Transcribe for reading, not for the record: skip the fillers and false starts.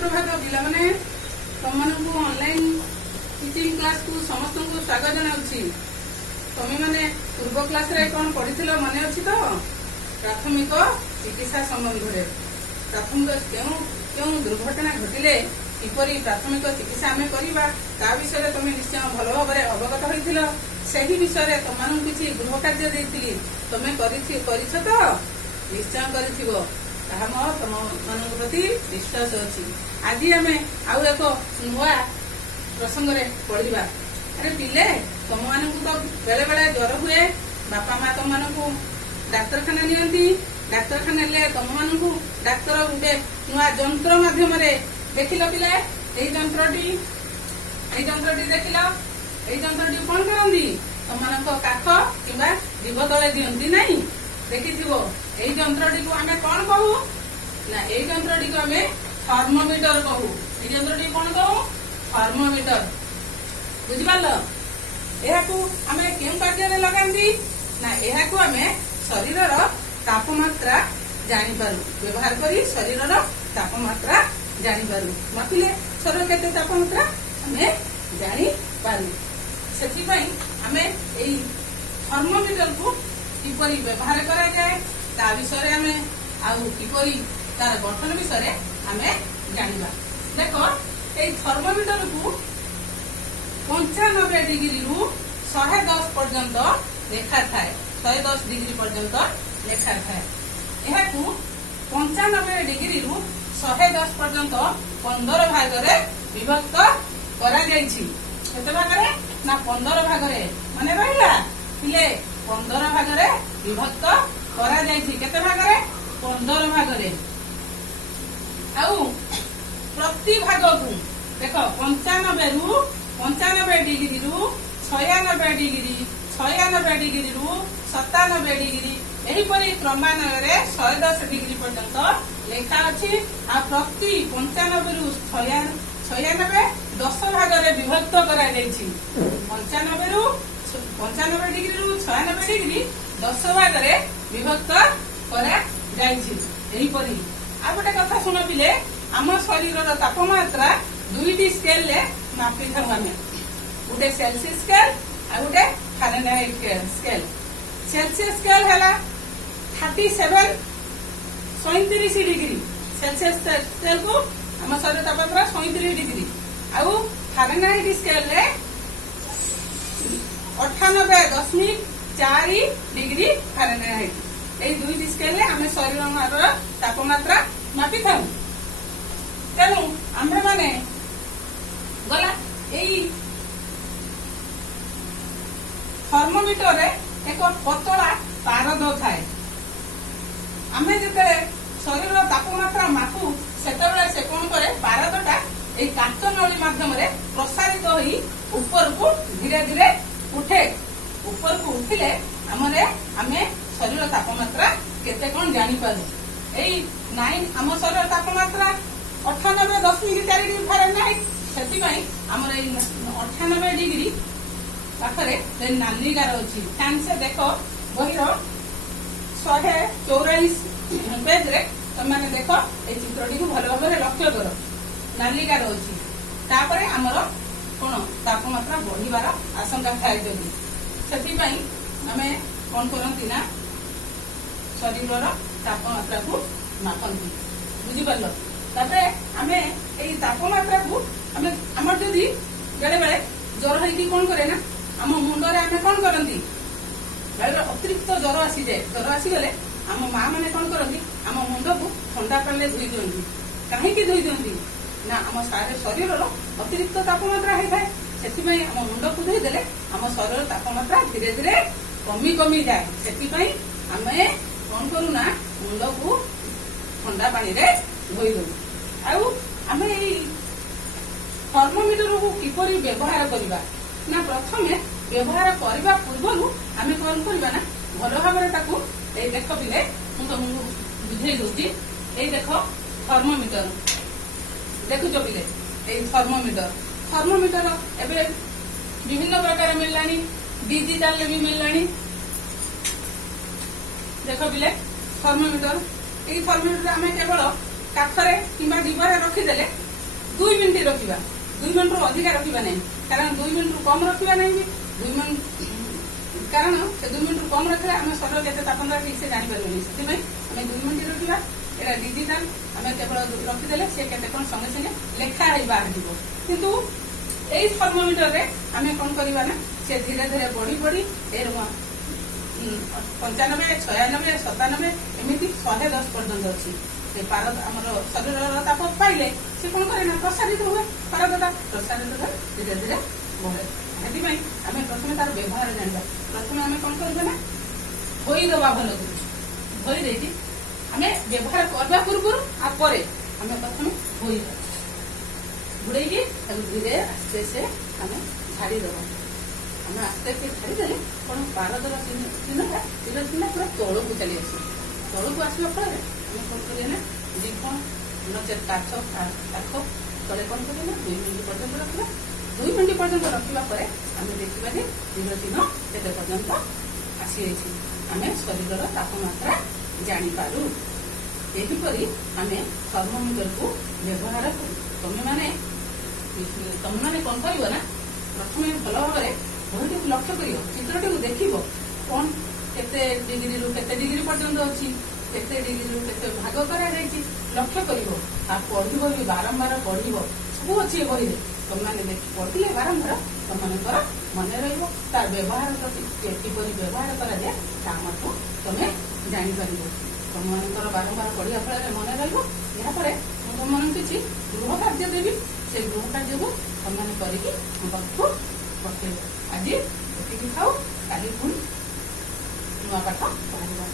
सुप्रभात पिला माने तुम मानू ऑनलाइन टीचिंग क्लास को समस्त को स्वागत जनाऊँगी। तुम मैंने पूर्व क्लास रे कौन पढ़ी मन अच्छी तो प्राथमिक चिकित्सा संबंध में प्राथमिक क्यों दुर्घटना घटिले किपरि प्राथमिक चिकित्सा आम करवा ता विषय तुम निश्चय भल भाव अवगत होइथिलो। सही विषय तुम किसी गृह कार्य देती तुम कर तो निश्चय कर तुम मान प्रति विश्वास अच्छी। आज आम आउ एक नुआ प्रसंग पढ़ा। अरे पिले तुम मानू तो बेले बेले ज्वर हुए बापा माँ तुम मानू डाक्तरखाना नियंती डाक्तरखाना ले तुम मानू डाक्तर गोटे नुआ जंत्र माध्यम देखिल पिले यंत्रटी देखिल यंत्रटी कौन करती तुम मान काख कि जीव तले दिखती नहीं देखि यही जंत्रटी को आम कौन कहू ना यही जंत्रटी को आम थर्मोमीटर कहू। ये जंत्रटी कौन कहू थर्मोमीटर बुझिपाल। यह आम क्यों कार्य लगाती ना यह आम शरीर तापमात्रा जानीपारू व्यवहार करी शरीर तापमात्रा जानीपारू नथिले शरीर केते तापमात्रा आम जानीपारू। से आम यही थर्मोमीटर को किपरि व्यवहार करा जाए ता विषय आम किपरि तार गठन विषय आम जानिबा। देख ये थर्मोमीटर को 95 डिग्री रु 110 पर्यंत लेखा थाए 110 डिग्री पर्यंत लेखा थाए। यह 95 डिग्री रु 110 पर्यंत 15 भाग विभक्त करा जायछि। केते भाग ना 15 भाग माने रहिला पिले 15 भाग विभक्त करा जायछि। केते भाग 15 भाग आउ प्रति भाग को देख 95 रु 95 डिग्री रु 96 डिग्री 96 डिग्री रु 97 डिग्री एहीपरि क्रमान्वय 110 डिग्री पर्यंत लेखा अच्छी। आ प्रति 95 रु 96 10 भाग विभक्त करा जायछि। 95 रु 95 डिग्री रु 96 डिग्री 10 भाग विभक्त करा जायछि। एहीपरि आ गोटे कथा सुन पिले आम शरीर तापमात्रा दुईटी स्केल ले मापी था आमे गोटे सेल्सियस स्केल आ गोटे फारेनहाइट स्केल। सेल्सियस स्केल हैला 37 डिग्री सेल्सियस स्केल को आम शरीर तापमात्रा 37 डिग्री आउ फारेनहाइट स्केल ले 98.4 डिग्री फारेनहाइट। यही दुईटी स्केल ले आम शरीर तापमात्रा मापी था। तेणु आम्भे माने गला यही थर्मोमीटर एक पतला पारद थाए। आमे जते शरीर तापमात्रा मापू सेतेबेले से कोन करे पारदटा ए काच नली माध्यम रे प्रसारित होई ऊपर को धीरे धीरे उठे। ऊपर को उठिले आमे शरीर तापमात्रा केते कोन जानि पारू। एई 9 आम शरीर तापमात्रा 98.4 डिग्री फारेनहाइट सेति पई हमर एई 98 डिग्री पाखरे ए नाली गार अछि। ध्यान से देखो बहिरो 144 पेज रे तमाने देखो ए चित्रटी को भलो भाबरे लक्ष्य करो नाली गार अछि। तापरे हमर कोन तापमात्रा बढ़िबार आशंका थाए जदी सेति पई हमें कोन करंती ना शरीर तापमात्रा को मापंती बुझिपार। तापरे आमे एई तापमात्रा को आमे हमर जदी बेले बेले ज्वर होई कोन करे ना आम मुंडरे आमे कोन करंती बेले अतिरिक्त ज्वर आसी जाए। ज्वर आसी गले आम माँ माने कोन करंती आम मुंड को ठंडा पानी धोई दियंती। काहेकि धोई दियंती ना आम शरीर अतिरिक्त तापमात्रा है थाए सेति पई आम मुंड को धोई देले आम शरीर तापमात्रा धीरे धीरे कमी जाए। सेति पई आमे कोन करू ना मुंड को ठंडा पानी रे धोई दो। आउ आमे एई थर्मोमीटर को किपरि व्यवहार करिबा ना प्रथमे व्यवहार करबा पूर्वरु आमे कोन करबा ना भलो भाबरे ताकू ए देखो पिले मु तुमको बुझाई दोची। ए देखो थर्मोमीटर देखु जो पिले ए थर्मोमीटर एबे विभिन्न प्रकार मिललानी डिजिटल भी मिललानी। देखो पिले थर्मोमीटर ये थर्मोमीटर आम केवल काखरे कि जीवर रखीदे 2 ମିନିଟ୍ ରଖିବା। 2 ମିନିଟ୍ରୁ ଅଧିକା ରଖିବା ନାହିଁ, କାରଣ 2 ମିନିଟ୍ରୁ କମ୍ ରଖିବା ନାହିଁ। 2 ମିନିଟ୍ କାରଣ ସେ 2 ମିନିଟ୍ରୁ କମ୍ ରଖିଲେ ଆମେ ଶରୀର କେତେ ତାପମାତ୍ରା ଠିକ୍ ସେ ଜାଣିପାରିବାନି। ସେଥିପାଇଁ ଆମେ 2 ମିନିଟ୍ ରଖିବା। ଏଇଟା ଡିଜିଟାଲ, ଆମେ କେବଳ ରଖିଦେଲେ ସେ କେତେ କଣ ସଙ୍ଗେ ସଙ୍ଗେ ଲେଖା ହେଇ ବାହାରିଯିବ। କିନ୍ତୁ ଏଇ ଥର୍ମୋମିଟରରେ ଆମେ କଣ କରିବା ନା, ସେ ଧୀରେ ଧୀରେ ବଢି ବଢି 95, 96, 97 ଏମିତି 110 ପର୍ଯ୍ୟନ୍ତ ଅଛି। ସେ ପାରଦ ଆମର ଶରୀରର ତାପ ପାଇଲେ ସେ କଣ କରେ ନା ପ୍ରସାରିତ ହୁଏ। ପାରଦଟା ପ୍ରସାରିତ ହୁଏ, ଧୀରେ ଧୀରେ ବଢେ। ସେଥିପାଇଁ ଆମେ ପ୍ରଥମେ ତାର ବ୍ୟବହାର ଜାଣିବା। ପ୍ରଥମେ ଆମେ କଣ କରିବା ନା, ଧୋଇଦବା ଭଲ କରି। ଧୋଇ ଦେଇକି ଆମେ ବ୍ୟବହାର କରିବା ପୂର୍ବରୁ ଆଉ ପରେ ଆମେ ପ୍ରଥମେ ଧୋଇବା। ଘୋଡ଼େଇକି ତାକୁ ଧୀରେ ଆସ୍ତେ ଆସ୍ତେ ଆମେ ଝାଡ଼ିଦେବା। ଆମେ ଆସ୍ତେ ଆସ୍ତେ ଝାଡ଼ିଦେଲେ କଣ ପାରଦର ଚିହ୍ନଟା ଧୀରେ ଧୀରେ ପୁରା ତଳକୁ ଚାଲି ଆସିବ। ତଳକୁ ଆସିବା ଫଳରେ ଆମେ କଣ କରିବା ନା, ଦୀପ ନଚେତ୍ କାଠ ତଳେ କଣ କରିବା ନା 2 ମିନିଟ୍ ପର୍ଯ୍ୟନ୍ତ ରଖିବା। 2 ମିନିଟ୍ ପର୍ଯ୍ୟନ୍ତ ରଖିବା ପରେ ଆମେ ଦେଖିବା ଯେ ଧୀର ଚିହ୍ନ କେତେ ପର୍ଯ୍ୟନ୍ତ ଆସିଯାଇଛି। ଆମେ ଶରୀରର ତାପମାତ୍ରା ଜାଣିପାରୁ। ଏହିପରି ଆମେ ଥର୍ମୋମିଟରକୁ ବ୍ୟବହାର କରୁ। ତମେମାନେ କଣ କରିବ ନା, ପ୍ରଥମେ ଭଲ ଭାବରେ ବହିଟିକୁ ଲକ୍ଷ୍ୟ କରିବ, ଚିତ୍ରଟିକୁ ଦେଖିବ, କଣ କେତେ ଡିଗ୍ରୀରୁ କେତେ ଡିଗ୍ରୀ ପର୍ଯ୍ୟନ୍ତ ଅଛି, କେତେ ଡିଗ୍ରୀରୁ କେତେ ଭାଗ କରାଯାଇଛି ଲକ୍ଷ୍ୟ କରିବ। ଆଉ ପଢିବ ବି, ବାରମ୍ବାର ପଢିବ। ସବୁ ଅଛି ଏ ବହିରେ। ତମମାନେ ଦେଖି ପଢିଲେ ବାରମ୍ବାର ତମମାନଙ୍କର ମନେ ରହିବ। ତାର ବ୍ୟବହାର କିପରି ବ୍ୟବହାର କରାଯାଏ ତା ମଧ୍ୟ ତମେ ଜାଣିପାରିବ। ତମମାନଙ୍କର ବାରମ୍ବାର ପଢିବା ଫଳରେ ମନେ ରହିବ। ଏହାପରେ ମୁଁ ତମମାନଙ୍କୁ କିଛି ଗୃହ କାର୍ଯ୍ୟ ଦେବି। ସେ ଗୃହ କାର୍ଯ୍ୟକୁ ତମମାନେ କରିକି ମୋ ପାଖକୁ ପଠେଇବ। ଆଜି ଏତିକି ଥାଉ, କାଲି ପୁଣି ନୂଆ ପାଠ ପଢିବା।